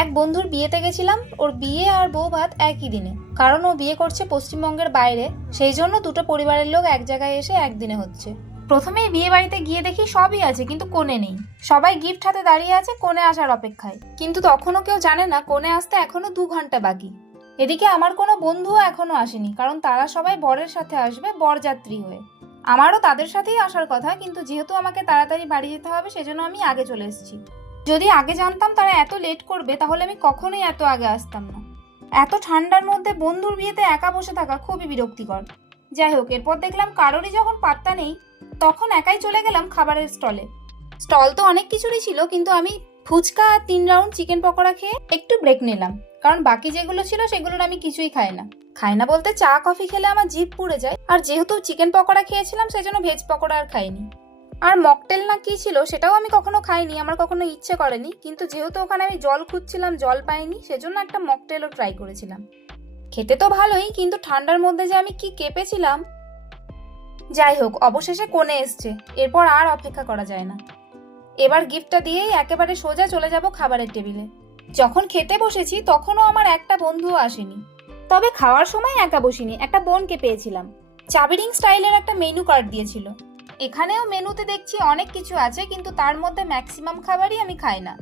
এক বন্ধুর বিয়েতে গেছিলাম। ওর বিয়ে আর বউ ভাত একই দিনে, কারণ ও বিয়ে করছে পশ্চিমবঙ্গের বাইরে। সেই জন্য দুটো পরিবারের লোক এক জায়গায় এসে একদিনে হচ্ছে। প্রথমেই বিয়ে বাড়িতে গিয়ে দেখি সবই আছে, কিন্তু কনে নেই। সবাই গিফট হাতে দাঁড়িয়ে আছে কনে আসার অপেক্ষায়, কিন্তু তখনও কেউ জানে না কনে আসতে এখনো 2 ঘন্টা বাকি। এদিকে আমার কোনো বন্ধুও এখনো আসেনি, কারণ তারা সবাই বরের সাথে আসবে বরযাত্রী হয়ে। আমারও তাদের সাথেই আসার কথা, কিন্তু যেহেতু আমাকে তাড়াতাড়ি বাড়ি যেতে হবে সেজন্য আমি আগে চলে এসেছি। যদি আগে জানতাম তারা এত লেট করবে তাহলে আমি কখনোই এত আগে আসতাম না। এত ঠান্ডার মধ্যে বন্ধুর বিয়েতে একা বসে থাকা খুবই বিরক্তিকর। যাই হোক, এরপর দেখলাম কারোরই যখন পাত্তা নেই, তখন একাই চলে গেলাম খাবারের স্টলে। স্টল তো অনেক কিছুরই ছিল, কিন্তু আমি ফুচকা আর 3 রাউন্ড চিকেন পকোড়া খেয়ে একটু ব্রেক নিলাম, কারণ বাকি যেগুলো ছিল সেগুলোর আমি কিছুই খাই না বলতে চা কফি খেলে আমার জিভ পুড়ে যায়। আর যেহেতু চিকেন পকোড়া খেয়েছিলাম সেজন্য ভেজ পকোড়া আর খাইনি। আর মকটেল না কি ছিল সেটাও আমি কখনো খাইনি, আমার কখনো ইচ্ছে করেনি, কিন্তু যেহেতু ওখানে আমি জল খুঁজছিলাম, জল পাইনি, সেজন্য একটা মকটেলও ট্রাই করেছিলাম। খেতে তো ভালোই, কিন্তু ঠান্ডার মধ্যে যে আমি কি কেঁপেছিলাম। যাই হোক, অবশেষে কোণে এসছে, এরপর আর অপেক্ষা করা যায় না। এবার গিফটটা দিয়েই একেবারে সোজা চলে যাব খাবারের টেবিলে। যখন খেতে বসেছি তখনও আমার একটা বন্ধুও আসেনি। তবে খাওয়ার সময় একা বসিনি, একটা বোনকে পেয়েছিলাম। চাবিরিং স্টাইলের একটা মেনু কার্ড দিয়েছিল। এখানেও মেনুতে দেখছি অনেক কিছু আছে, কিন্তু তার মধ্যে ম্যাক্সিমাম খাবারই আমি খাই না।